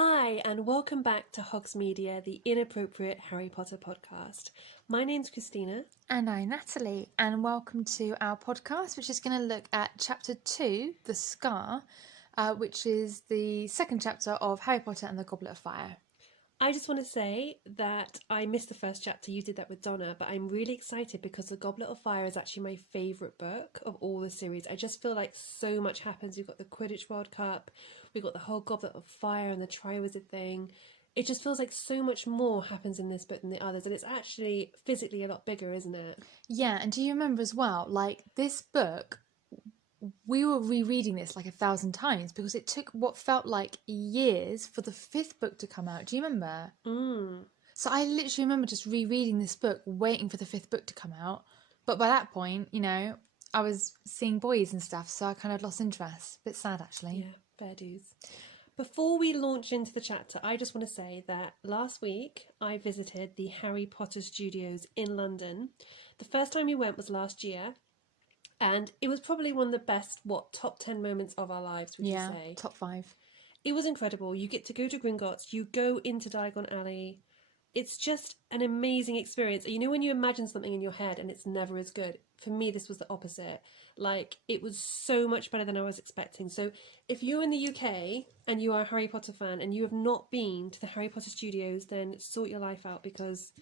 Hi, and welcome back to Hogs Media, the Inappropriate Harry Potter podcast. My name's Christina. And I'm Natalie, and welcome to our podcast, which is going to look at Chapter 2, The Scar, which is the second chapter of Harry Potter and the Goblet of Fire. I just want to say that I missed the first chapter, you did that with Donna, but I'm really excited because The Goblet of Fire is actually my favourite book of all the series. I just feel like so much happens. We've got the Quidditch World Cup, we've got the whole Goblet of Fire and the Triwizard thing. It just feels like so much more happens in this book than the others, and it's actually physically a lot bigger, isn't it? Yeah, and do you remember as well, like, this book, we were rereading this like 1,000 times because it took what felt like years for the fifth book to come out. Do you remember? So I literally remember just rereading this book, waiting for the fifth book to come out. But by that point, you know, I was seeing boys and stuff, so I kind of lost interest. Bit sad, actually. Yeah, fair dues. Before we launch into the chapter, I just want to say that last week I visited the Harry Potter studios in London. The first time we went was last year, and it was probably one of the best, top 10 moments of our lives, would you say? Top 5. It was incredible. You get to go to Gringotts, you go into Diagon Alley. It's just an amazing experience. You know when you imagine something in your head and it's never as good? For me, this was the opposite. Like, it was so much better than I was expecting. So if you're in the UK and you are a Harry Potter fan and you have not been to the Harry Potter studios, then sort your life out because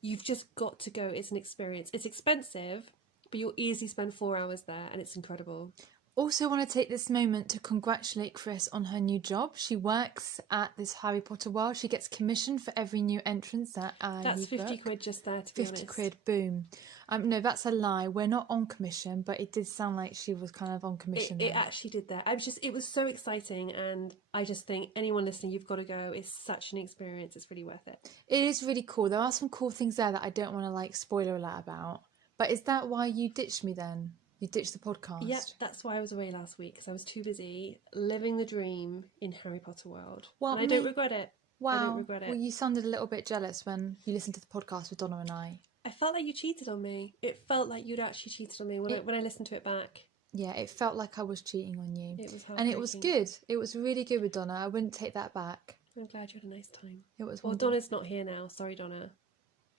you've just got to go. It's an experience. It's expensive, but you'll easily spend 4 hours there and it's incredible. Also want to take this moment to congratulate Chris on her new job. She works at this Harry Potter world. She gets commission for every new entrance that That's 50 quid just there, to be honest. 50 quid, boom. No, that's a lie. We're not on commission, but it did sound like she was kind of on commission. It actually did that. It was so exciting, and I just think anyone listening, you've got to go. It's such an experience. It's really worth it. It is really cool. There are some cool things there that I don't want to like spoiler alert about. But is that why you ditched me then? You ditched the podcast? Yep, that's why I was away last week, because I was too busy living the dream in Harry Potter world. Well, and I don't regret it. Wow. I don't regret it. Well, you sounded a little bit jealous when you listened to the podcast with Donna and I. I felt like you cheated on me. It felt like you'd actually cheated on me when I listened to it back. Yeah, it felt like I was cheating on you. It was and it was good. It was really good with Donna. I wouldn't take that back. I'm glad you had a nice time. It was wonderful. Well, Donna's not here now. Sorry, Donna.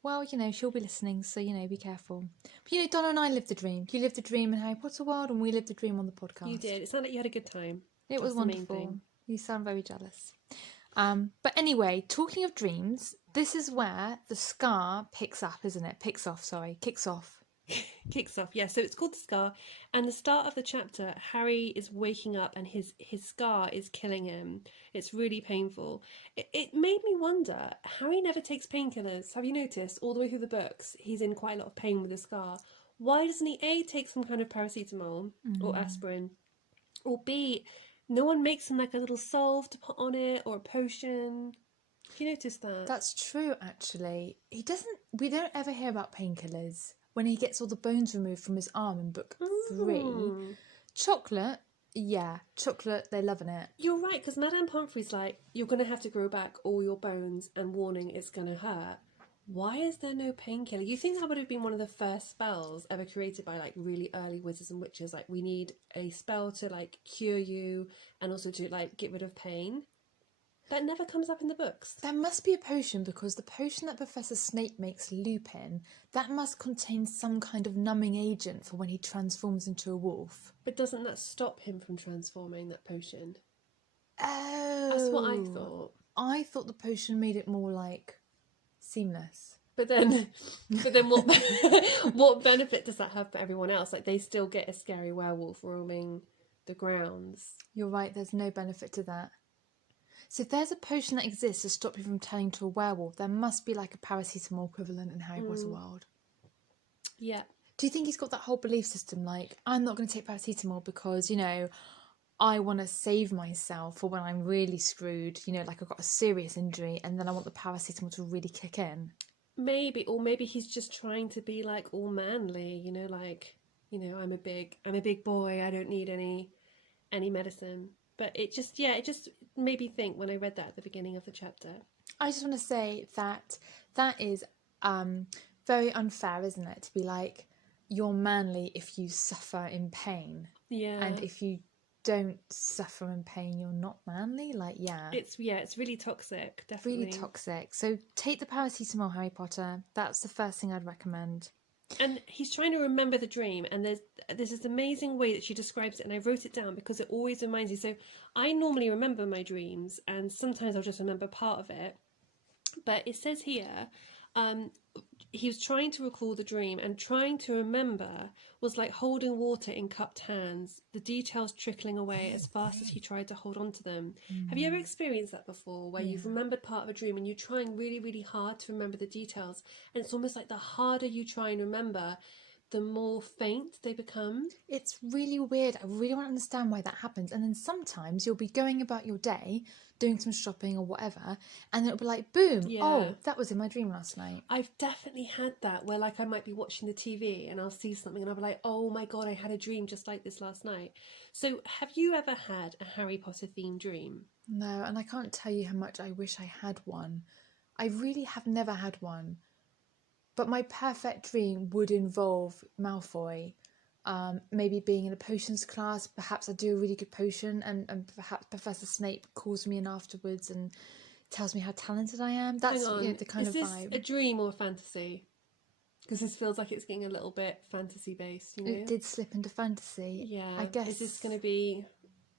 Well, you know, she'll be listening, so, you know, be careful. But, you know, Donna and I lived the dream. You lived the dream in Harry Potter world, and we lived the dream on the podcast. You did. It sounded like you had a good time. It was wonderful. You sound very jealous. But anyway, talking of dreams, this is where the scar picks off. Kicks off. Kicks off, yeah. So it's called The Scar, and the start of the chapter, Harry is waking up and his scar is killing him. It's really painful. It made me wonder, Harry never takes painkillers. Have you noticed? All the way through the books, he's in quite a lot of pain with the scar. Why doesn't he A, take some kind of paracetamol or aspirin, or B, no one makes him like a little salve to put on it or a potion? Have you noticed that? That's true, actually. We don't ever hear about painkillers. When he gets all the bones removed from his arm in book 3. Chocolate, they're loving it. You're right, because Madame Pomfrey's like, you're going to have to grow back all your bones and warning it's going to hurt. Why is there no painkiller? You think that would have been one of the first spells ever created by like really early wizards and witches? Like, we need a spell to like cure you and also to like get rid of pain. That never comes up in the books. There must be a potion, because the potion that Professor Snape makes Lupin, that must contain some kind of numbing agent for when he transforms into a wolf. But doesn't that stop him from transforming, that potion? Oh. That's what I thought. I thought the potion made it more like seamless. But then what what benefit does that have for everyone else? Like, they still get a scary werewolf roaming the grounds. You're right, there's no benefit to that. So if there's a potion that exists to stop you from turning to a werewolf, there must be like a paracetamol equivalent in Harry Potter world. Yeah. Do you think he's got that whole belief system, like, I'm not going to take paracetamol because, you know, I want to save myself for when I'm really screwed, you know, like I've got a serious injury and then I want the paracetamol to really kick in? Maybe, or maybe he's just trying to be like all manly, you know, like, you know, I'm a big boy, I don't need any medicine. But it just made me think when I read that at the beginning of the chapter. I just want to say that is very unfair, isn't it? To be like, you're manly if you suffer in pain. Yeah. And if you don't suffer in pain, you're not manly. Like, yeah. It's really toxic, definitely. Really toxic. So take the paracetamol, Harry Potter. That's the first thing I'd recommend. And he's trying to remember the dream, and there's this amazing way that she describes it, and I wrote it down because it always reminds me. So I normally remember my dreams, and sometimes I'll just remember part of it. But it says here, he was trying to recall the dream, and trying to remember was like holding water in cupped hands, the details trickling away as fast as he tried to hold on to them. Have you ever experienced that before, where you've remembered part of a dream and you're trying really, really hard to remember the details, and it's almost like the harder you try and remember, the more faint they become? It's really weird. I really want to understand why that happens. And then sometimes you'll be going about your day, doing some shopping or whatever, and it'll be like, boom, oh, that was in my dream last night. I've definitely had that, where like I might be watching the TV and I'll see something and I'll be like, oh my god, I had a dream just like this last night. So have you ever had a Harry Potter themed dream? No, and I can't tell you how much I wish I had one. I really have never had one. But my perfect dream would involve Malfoy, maybe being in a potions class. Perhaps I do a really good potion, and perhaps Professor Snape calls me in afterwards and tells me how talented I am. That's the kind of vibe. Is this a dream or a fantasy? Because this feels like it's getting a little bit fantasy based, you know? It did slip into fantasy. Yeah. I guess. Is this going to be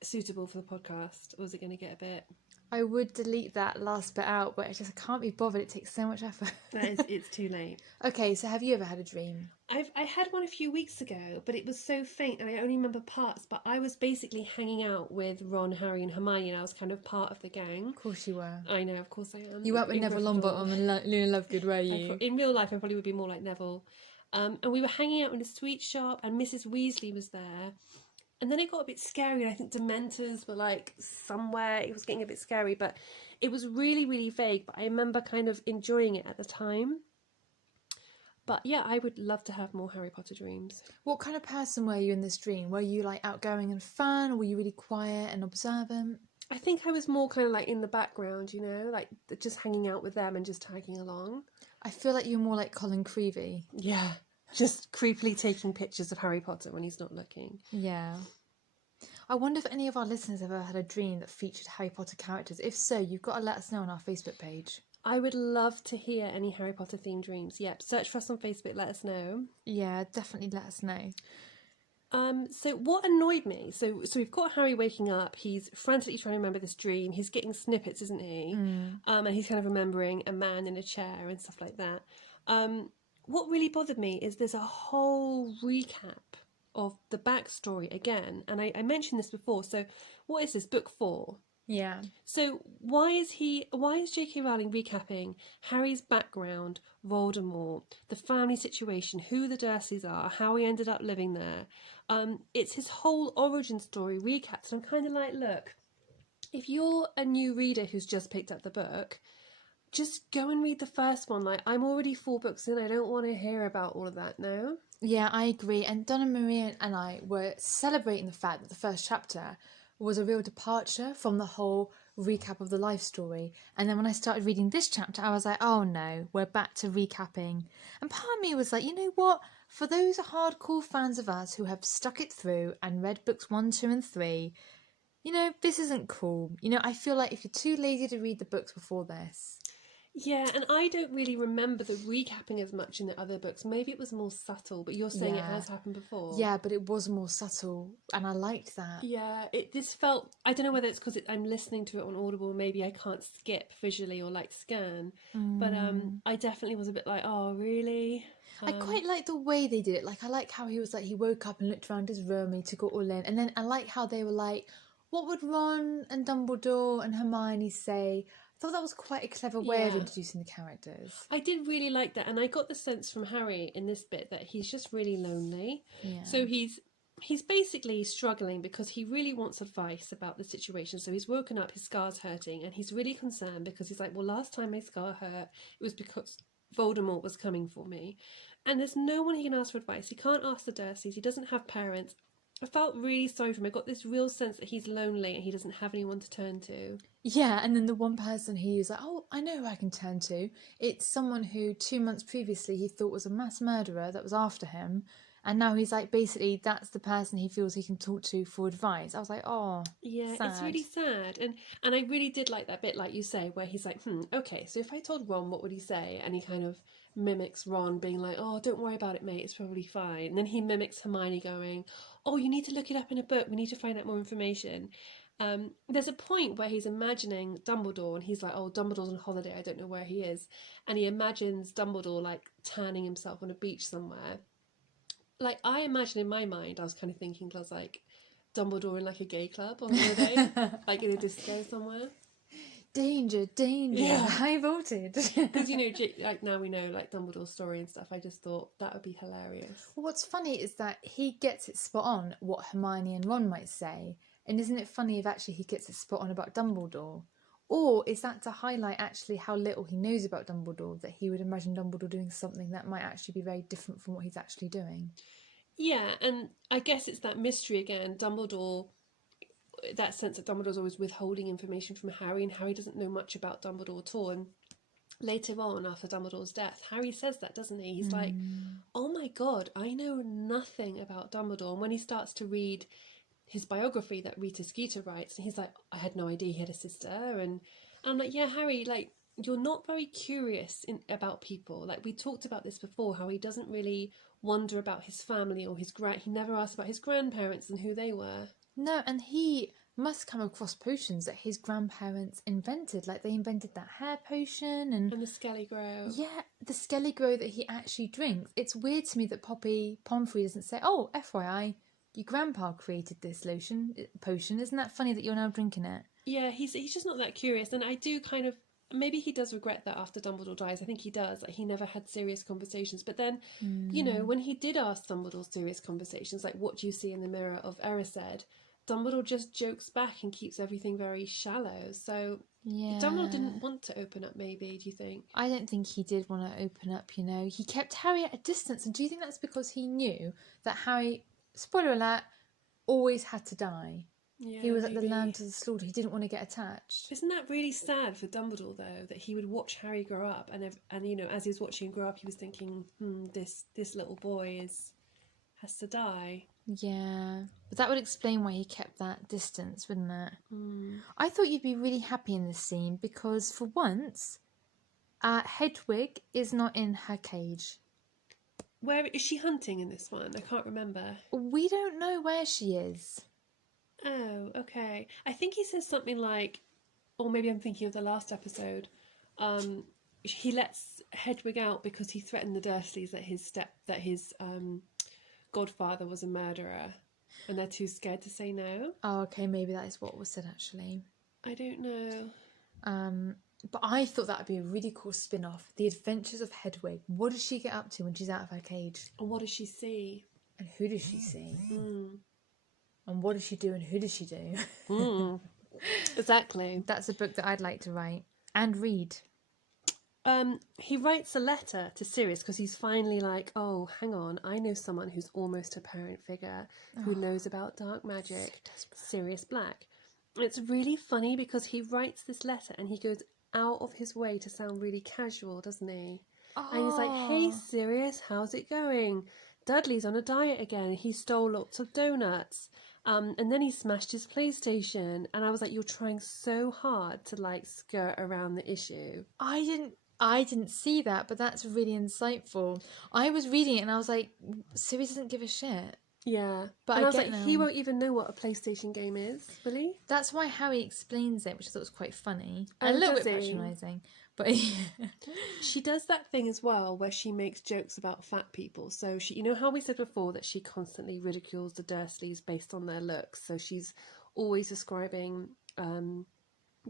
suitable for the podcast, or is it going to get a bit... I would delete that last bit out, but I can't be bothered. It takes so much effort. It's too late. Okay, so have you ever had a dream? I had one a few weeks ago, but it was so faint and I only remember parts. But I was basically hanging out with Ron, Harry and Hermione, and I was kind of part of the gang. Of course you were. I know, of course I am. You weren't with Neville Longbottom and Luna Lovegood, were you? In real life, I probably would be more like Neville. And we were hanging out in a sweet shop, and Mrs. Weasley was there. And then it got a bit scary, and I think Dementors were like somewhere. It was getting a bit scary, but it was really, really vague. But I remember kind of enjoying it at the time. But yeah, I would love to have more Harry Potter dreams. What kind of person were you in this dream? Were you like outgoing and fun, or were you really quiet and observant? I think I was more kind of like in the background, you know, like just hanging out with them and just tagging along. I feel like you're more like Colin Creevy. Yeah. Just creepily taking pictures of Harry Potter when he's not looking. Yeah. I wonder if any of our listeners ever had a dream that featured Harry Potter characters. If so, you've got to let us know on our Facebook page. I would love to hear any Harry Potter themed dreams. Yep, search for us on Facebook, let us know. Yeah, definitely let us know. So what annoyed me, so we've got Harry waking up, he's frantically trying to remember this dream, he's getting snippets, isn't he? And he's kind of remembering a man in a chair and stuff like that. What really bothered me is there's a whole recap of the backstory again, and I mentioned this before. So what is this, book 4? Yeah. So why is J.K. Rowling recapping Harry's background, Voldemort, the family situation, who the Dursleys are, how he ended up living there? It's his whole origin story recapped, and I'm kind of like, look, if you're a new reader who's just picked up the book, just go and read the first one. Like, I'm already 4 books in. I don't want to hear about all of that now. Yeah, I agree. And Donna Maria and I were celebrating the fact that the first chapter was a real departure from the whole recap of the life story. And then when I started reading this chapter, I was like, oh no, we're back to recapping. And part of me was like, you know what? For those hardcore fans of us who have stuck it through and read books 1, 2 and 3, you know, this isn't cool. You know, I feel like if you're too lazy to read the books before this... Yeah, and I don't really remember the recapping as much in the other books. Maybe it was more subtle, but you're saying it has happened before. Yeah, but it was more subtle, and I liked that. Yeah, this felt... I don't know whether it's because I'm listening to it on Audible, maybe I can't skip visually or like scan, but I definitely was a bit like, oh, really? I quite like the way they did it. Like, I like how he was like, he woke up and looked around his room and he took it all in. And then I like how they were like, what would Ron and Dumbledore and Hermione say? I thought that was quite a clever way of introducing the characters. I did really like that, and I got the sense from Harry in this bit that he's just really lonely. Yeah. So he's basically struggling because he really wants advice about the situation. So he's woken up, his scar's hurting, and he's really concerned because he's like, well, last time my scar hurt, it was because Voldemort was coming for me. And there's no one he can ask for advice. He can't ask the Dursleys. He doesn't have parents. I felt really sorry for him. I got this real sense that he's lonely and he doesn't have anyone to turn to. Yeah, and then the one person he was like, oh, I know who I can turn to. It's someone who 2 months previously he thought was a mass murderer that was after him, And now he's like, basically, that's the person he feels he can talk to for advice. I was like, oh, Yeah, sad. it's really sad. And I really did like that bit, like you say, where he's like, okay, so if I told Ron, what would he say? And he kind of mimics Ron being like, oh, don't worry about it, mate, it's probably fine. And then he mimics Hermione going, oh, you need to look it up in a book, we need to find out more information. There's a point where he's imagining Dumbledore and he's like, oh, Dumbledore's on holiday, I don't know where he is. And he imagines Dumbledore like tanning himself on a beach somewhere. Like, I imagine in my mind, I was kind of thinking, I was like, Dumbledore in like a gay club on holiday, like in a disco somewhere. Danger, danger, Yeah. high voltage. Because, you know, like now we know like Dumbledore's story and stuff. I just thought that would be hilarious. What's funny is that he gets it spot on what Hermione and Ron might say. And isn't it funny if actually he gets it spot on about Dumbledore? Or is that to highlight actually how little he knows about Dumbledore, that he would imagine Dumbledore doing something that might actually be very different from what he's actually doing? Yeah, and I guess it's that mystery again. Dumbledore, that sense that Dumbledore's always withholding information from Harry, and Harry doesn't know much about Dumbledore at all. And later on, after Dumbledore's death, Harry says that, doesn't he? He's like, oh my God, I know nothing about Dumbledore. And when he starts to read his biography that Rita Skeeter writes, and he's like, I had no idea he had a sister. And I'm like, yeah, Harry, like, you're not very curious about people. Like, we talked about this before, how he doesn't really wonder about his family or he never asked about his grandparents and who they were. No, and he must come across potions that his grandparents invented. Like, they invented that hair potion and the Skellygrow. Yeah, the Skellygrow that he actually drinks. It's weird to me that Poppy Pomfrey doesn't say, oh, FYI, your grandpa created this potion. Isn't that funny that you're now drinking it? Yeah, he's just not that curious. And I do kind of, maybe he does regret that after Dumbledore dies. I think he does. Like, he never had serious conversations. But then, you know, when he did ask Dumbledore serious conversations, like, what do you see in the mirror of Erised? Dumbledore just jokes back and keeps everything very shallow. So Yeah. Dumbledore didn't want to open up, maybe, do you think? I don't think he did want to open up, you know. He kept Harry at a distance. And do you think that's because he knew that Harry, spoiler alert, always had to die? Yeah, He was at the maybe. lamb to the slaughter. He didn't want to get attached. Isn't that really sad for Dumbledore, though, that he would watch Harry grow up, and you know, as he was watching him grow up, he was thinking, this little boy has to die. Yeah. But that would explain why he kept that distance, wouldn't it? I thought you'd be really happy in this scene because, for once, Hedwig is not in her cage. Where is she hunting in this one? I can't remember. We don't know where she is. Oh, okay. I think he says something like, or maybe I'm thinking of the last episode. He lets Hedwig out because he threatened the Dursleys that his godfather was a murderer, and they're too scared to say no. Oh, okay, maybe that is what was said actually. I don't know. But I thought that would be a really cool spin-off. The Adventures of Hedwig. What does she get up to when she's out of her cage? And what does she see? And who does she see? And what does she do and who does she do? Exactly. That's a book that I'd like to write and read. He writes a letter to Sirius because he's finally like, oh, hang on, I know someone who's almost a parent figure who knows about dark magic, Sirius Black. It's really funny because he writes this letter and he goes out of his way to sound really casual, doesn't he? And he's like, hey, Sirius, how's it going? Dudley's on a diet again. He stole lots of donuts. And then he smashed his PlayStation. And I was like, you're trying so hard to like skirt around the issue. I didn't see that, but that's really insightful. I was reading it and I was like, Sirius doesn't give a shit. Yeah. But and I was get like, now. he won't even know what a PlayStation game is, will he? That's why Harry explains it, which I thought was quite funny. Oh, A little does bit he? patronising. But She does that thing as well where she makes jokes about fat people. So you know how we said before that she constantly ridicules the Dursleys based on their looks. So she's always describing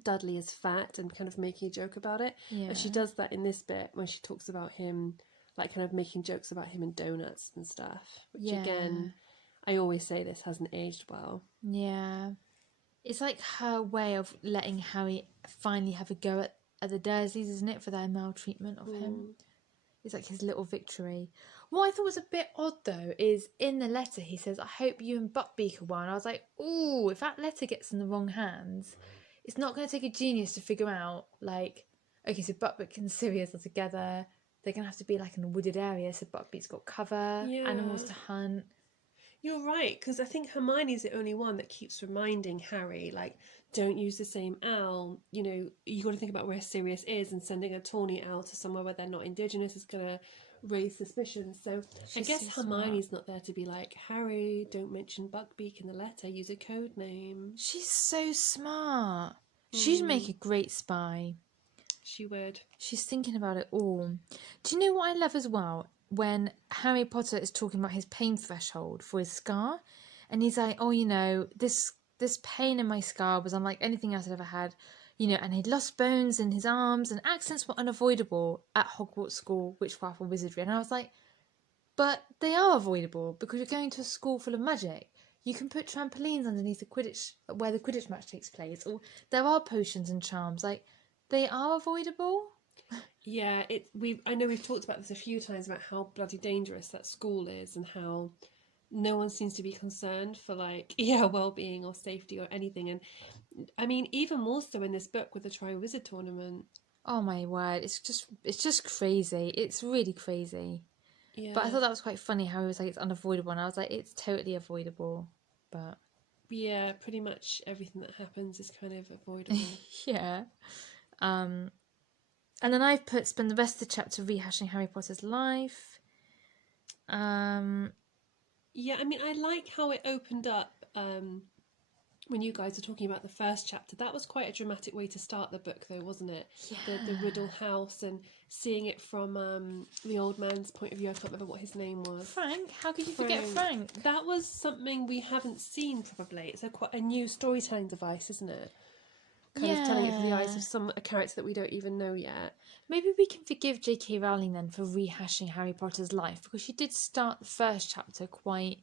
Dudley as fat and kind of making a joke about it. Yeah. And she does that in this bit when she talks about him, like kind of making jokes about him and donuts and stuff. Which again, I always say this hasn't aged well. Yeah. It's like her way of letting Harry finally have a go at the Dursleys, isn't it, for their maltreatment of him? It's like his little victory. What I thought was a bit odd, though, is in the letter he says, I hope you and Buckbeak are well. And I was like, ooh, if that letter gets in the wrong hands, it's not going to take a genius to figure out, like, okay, so Buckbeak and Sirius are together. they're going to have to be like in a wooded area, so Buckbeak's got cover, Yeah. animals to hunt. You're right, because I think Hermione's the only one that keeps reminding Harry, like, don't use the same owl. You know, you got to think about where Sirius is, and sending a tawny owl to somewhere where they're not indigenous is going to raise suspicion. So I She's guess so Hermione's not there to be like, Harry, don't mention Buckbeak in the letter, use a code name. She's so smart. She'd make a great spy. She would. She's thinking about it all. Do you know what I love as well? When Harry Potter is talking about his pain threshold for his scar, and he's like, oh, you know, this pain in my scar was unlike anything else I'd ever had, you know, and he'd lost bones in his arms, and accidents were unavoidable at Hogwarts School, Witchcraft and Wizardry. And I was like, but they are avoidable because you're going to a school full of magic. You can put trampolines underneath the Quidditch, where the Quidditch match takes place, or there are potions and charms. Like, they are avoidable. Yeah, I know we've talked about this a few times about how bloody dangerous that school is and how no one seems to be concerned for like well-being or safety or anything. And I mean, even more so in this book with the Tri-Wizard tournament. Oh my word, it's just crazy. It's really crazy. Yeah. But I thought that was quite funny how he was like, it's unavoidable, and I was like, it's totally avoidable. But yeah, pretty much everything that happens is kind of avoidable. yeah. And then I've spend the rest of the chapter rehashing Harry Potter's life. Yeah, I mean, I like how it opened up when you guys were talking about the first chapter. That was quite a dramatic way to start the book, though, wasn't it? Yeah. The Riddle House and seeing it from the old man's point of view. I can't remember what his name was. Frank? How could you forget Frank? That was something we haven't seen, probably. It's quite a new storytelling device, isn't it? Kind of telling it through the eyes of a character that we don't even know yet. Maybe we can forgive J.K. Rowling then for rehashing Harry Potter's life, because she did start the first chapter quite,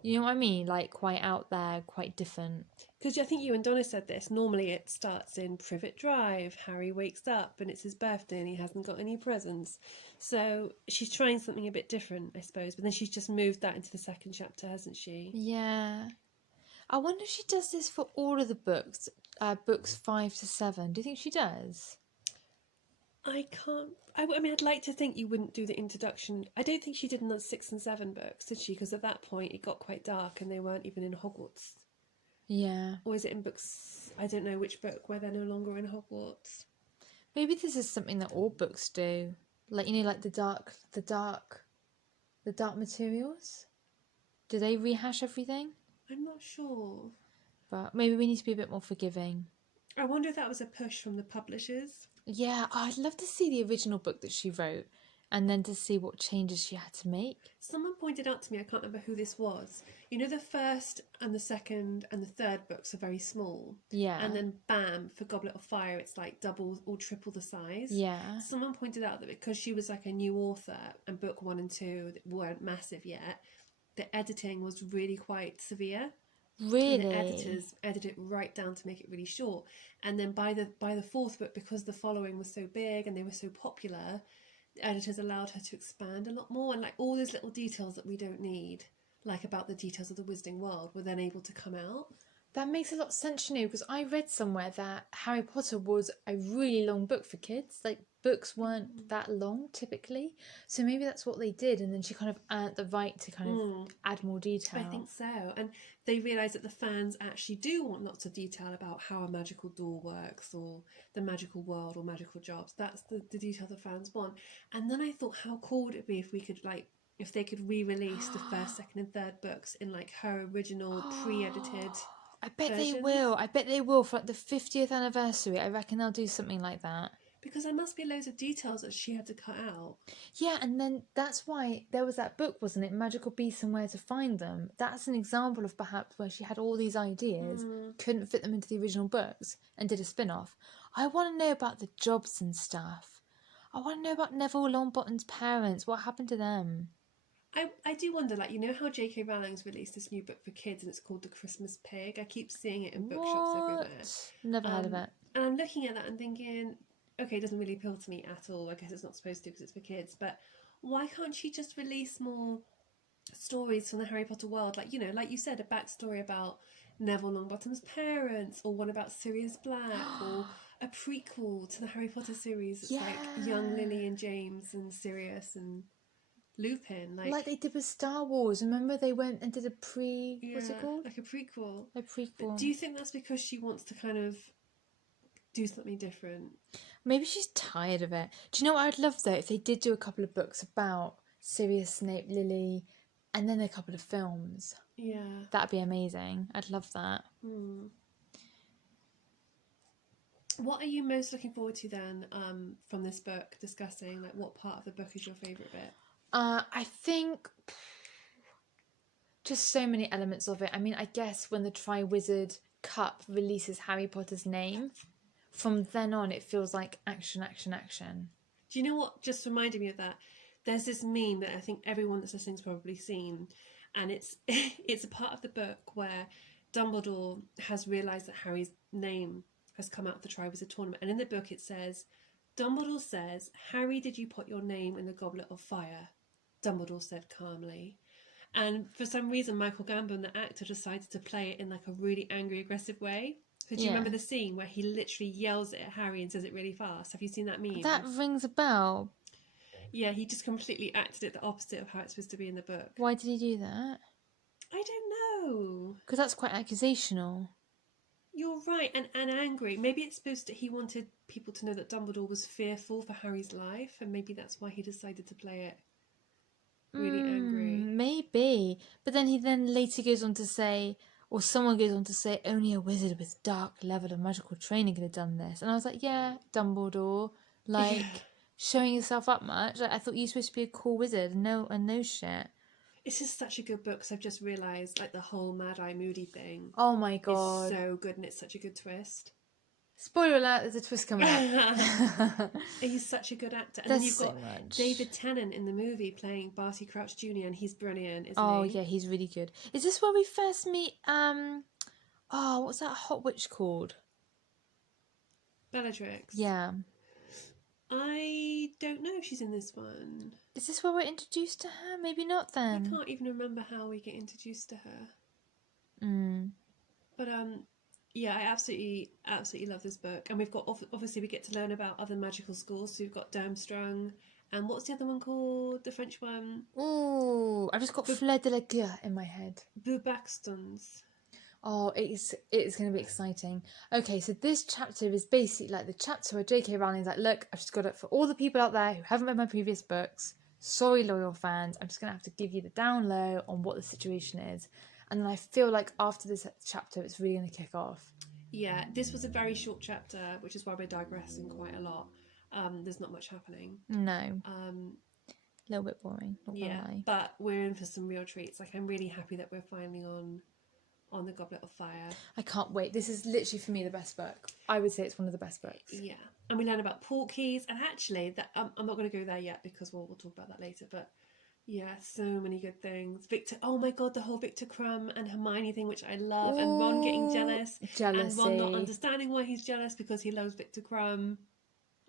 you know what I mean? Like, quite out there, quite different. Because I think you and Donna said this. Normally it starts in Privet Drive. Harry wakes up and it's his birthday and he hasn't got any presents. So she's trying something a bit different, I suppose. But then she's just moved that into the second chapter, hasn't she? Yeah. I wonder if she does this for all of the books, books 5 to 7. Do you think she does? I can't... I mean, I'd like to think you wouldn't do the introduction. I don't think she did in the 6 and 7 books, did she? Because at that point it got quite dark and they weren't even in Hogwarts. Yeah. Or is it in books... I don't know which book where they're no longer in Hogwarts. Maybe this is something that all books do. Like, you know, like the dark materials? Do they rehash everything? I'm not sure. But maybe we need to be a bit more forgiving. I wonder if that was a push from the publishers. Yeah, I'd love to see the original book that she wrote and then to see what changes she had to make. Someone pointed out to me, I can't remember who this was. You know, the first and the second and the third books are very small. Yeah. And then bam, for Goblet of Fire, it's like double or triple the size. Yeah. Someone pointed out that because she was like a new author and book 1 and 2 weren't massive yet, the editing was really quite severe. Really? And the editors edited it right down to make it really short. And then by the fourth book, because the following was so big and they were so popular, the editors allowed her to expand a lot more, and like all those little details that we don't need, like about the details of the Wizarding World, were then able to come out. That makes a lot of sense, you know, because I read somewhere that Harry Potter was a really long book for kids. Like, books weren't that long, typically. So maybe that's what they did, and then she kind of earned the right to kind of add more detail. I think so. And they realised that the fans actually do want lots of detail about how a magical door works, or the magical world, or magical jobs. That's the detail the fans want. And then I thought, how cool would it be if we could, like, if they could re-release the first, second and third books in, like, her original pre-edited... I bet versions. they will. I bet they will for like the 50th anniversary. I reckon they'll do something like that. Because there must be loads of details that she had to cut out. Yeah, and then that's why there was that book, wasn't it? Magical Beasts and Where to Find Them. That's an example of perhaps where she had all these ideas, couldn't fit them into the original books, and did a spin-off. I want to know about the jobs and stuff. I want to know about Neville Longbottom's parents. What happened to them? I do wonder, like, you know how J.K. Rowling's released this new book for kids and it's called The Christmas Pig? I keep seeing it in bookshops everywhere. Never heard of it. And I'm looking at that and thinking, okay, it doesn't really appeal to me at all. I guess it's not supposed to because it's for kids. But why can't she just release more stories from the Harry Potter world? Like, you know, like you said, a backstory about Neville Longbottom's parents, or one about Sirius Black, or a prequel to the Harry Potter series. It's Yeah. like young Lily and James and Sirius and Lupin. Like they did with Star Wars. Remember they went and did a what's it yeah, called? like a prequel. A prequel. But do you think that's because she wants to kind of do something different? Maybe she's tired of it. Do you know what I'd love though? If they did do a couple of books about Sirius Snape, Lily, and then a couple of films. Yeah. That'd be amazing. I'd love that. What are you most looking forward to then from this book, discussing? Like, what part of the book is your favourite bit? I think just so many elements of it. I mean, I guess when the Triwizard Cup releases Harry Potter's name, from then on it feels like action, action, action. Do you know what just reminded me of that? There's this meme that I think everyone that's listening's probably seen, and it's it's a part of the book where Dumbledore has realised that Harry's name has come out of the Triwizard Tournament, and in the book it says, Dumbledore says, "Harry, did you put your name in the Goblet of Fire?" Dumbledore said calmly. And for some reason, Michael Gambon, the actor, decided to play it in like a really angry, aggressive way. So do you remember the scene where he literally yells it at Harry and says it really fast? Have you seen that meme? That rings a bell. Yeah, he just completely acted it the opposite of how it's supposed to be in the book. Why did he do that? I don't know. Because that's quite accusational. You're right, and angry. Maybe it's supposed to... He wanted people to know that Dumbledore was fearful for Harry's life, and maybe that's why he decided to play it really angry. Maybe. But then he later goes on to say, or someone goes on to say, only a wizard with dark level of magical training could have done this. And I was like, yeah, Dumbledore, like, showing yourself up much. Like, I thought you were supposed to be a cool wizard and no shit. It's just such a good book, because I've just realised, like, the whole Mad Eye Moody thing. Oh my god. It's so good, and it's such a good twist. Spoiler alert, there's a twist coming up. He's such a good actor. And There's then you've so got much. David Tennant in the movie playing Barty Crouch Jr., and he's brilliant, isn't he? Oh yeah, he's really good. Is this where we first meet, what's that hot witch called? Bellatrix. Yeah. I don't know if she's in this one. Is this where we're introduced to her? Maybe not then. I can't even remember how we get introduced to her. But yeah, I absolutely love this book, and we've got obviously we get to learn about other magical schools. So we've got Durmstrang, and what's the other one called? The French one. Ooh, I've just got Fleur de la Guerre in my head. Beauxbatons. Oh, it's going to be exciting. Okay, so this chapter is basically like the chapter where J.K. Rowling's like, look, I've just got it for all the people out there who haven't read my previous books. Sorry, loyal fans. I'm just going to have to give you the down low on what the situation is. And then I feel like after this chapter, it's really going to kick off. Yeah, this was a very short chapter, which is why we're digressing quite a lot. There's not much happening. No. A little bit boring. Not gonna lie. But we're in for some real treats. Like, I'm really happy that we're finally on the Goblet of Fire. I can't wait. This is literally, for me, the best book. I would say it's one of the best books. Yeah. And we learn about portkeys. And actually, that I'm not going to go there yet, because we'll talk about that later. But yeah, so many good things. Victor, oh my god, the whole Victor Crumb and Hermione thing, which I love. Ooh, and Ron getting jealous. Jealousy. And Ron not understanding why he's jealous, because he loves Victor Crumb.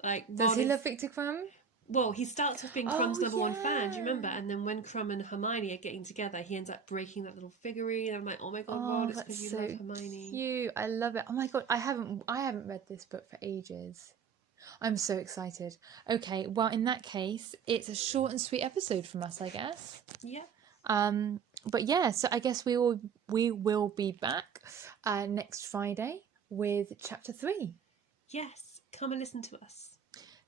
Like, does he love Victor Crumb? Well, he starts off being Crumb's number one fan, do you remember? And then when Crumb and Hermione are getting together, he ends up breaking that little figurine. And I'm like, oh my god, Ron, it's because you love Hermione. Cute. I love it. Oh my god, I haven't read this book for ages. I'm so excited. Okay, well, in that case, it's a short and sweet episode from us, I guess. Yeah. But yeah, so I guess we will be back next Friday with chapter 3. Yes, come and listen to us.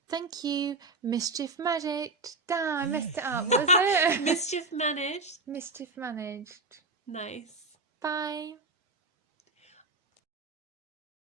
Thank you. Mischief Magic. Damn, I messed it up. What was it? Mischief Managed. Mischief Managed. Nice. Bye.